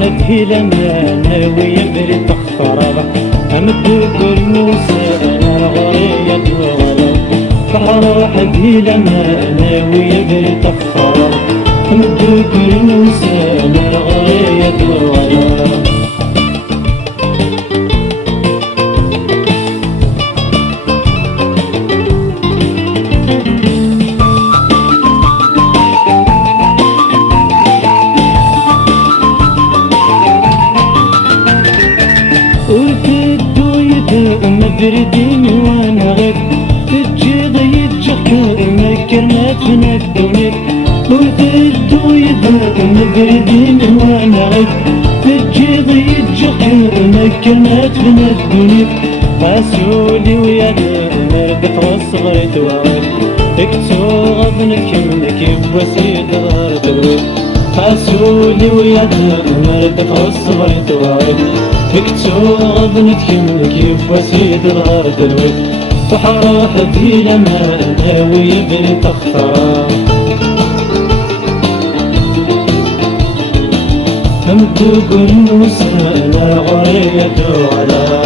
حدي لما ناوي يبري تخرب أمدك الموسى أنا غريب وغلا بحر حدي لما ناوي يبري تخرب أمدك الموسى أنا غريب وغلا مبردين وانا غير تجيض يتجحك مكرنا تنكدونك وتدو يدو مبردين وانا غير تجيض يتجحك مكرنا تنكدونك فاسولي ويا مرقف والصغر توارد اكتو غضنك منك بوسيد غار تلوي فاسولي ويا مرقف والصغر توارد اكتو غضنك منك بوسيد غار تلوي بحر حدي لما ناوي يبني تخطر همتو قل وسنا غريت على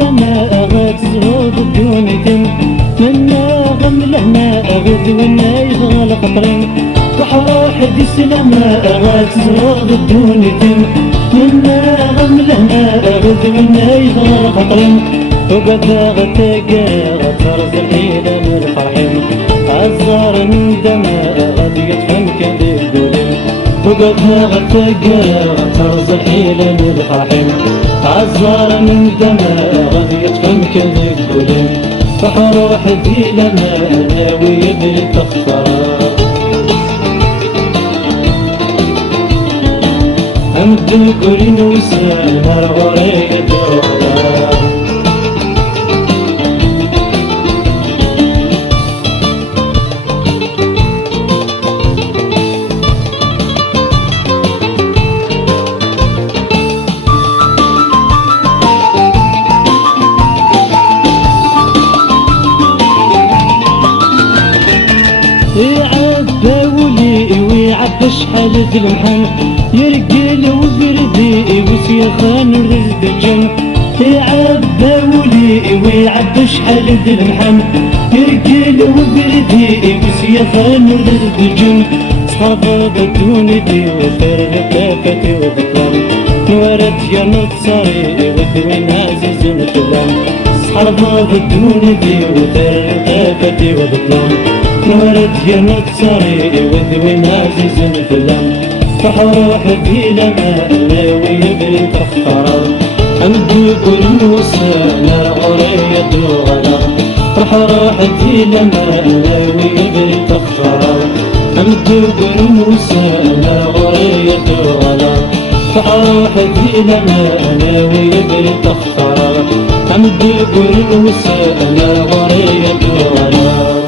لما أغاد زهود بدونكم منا غمله ما أغد وما يبغى القطرين بحر حديث لما أغاد زهود بدونكم منا غمله ما أغد وما يبغى القطرين وقد غتاقى غترز الحيلة من الفرحين عزار ندما غد يتفهم كذب دولين وقد غتاقى غترز الحيلة من الفرحين عزار من دماء غادي يتفهم كذب قولين بحر حدي لما ناوي يبني تخطر أمدو قولين ويسانا غريب وغلا ويعب شحال ذلمحن يرقل وبردي وسيخان ورد الجن يعب ولي ويعب شحال ذلمحن يرقل وبردي وسيخان ورد الجن صحاب بدون دي وفرق كافتي وبطلان نورت يا نتصاري ودوين عزيز الكلام صحاب بدون دي وفرق كافتي وبطلان نورد يا نتصاري وذوين عزيز الفلام بحر حدي لما ناوي يبري تخطر أمدو كل وسانا غريت وغلا بحر حدي لما ناوي يبري تخطر أمدو كل وسانا غريت وغلا بحر حدي لما ناوي يبري تخطر أمدو كل وسانا غريت وغلا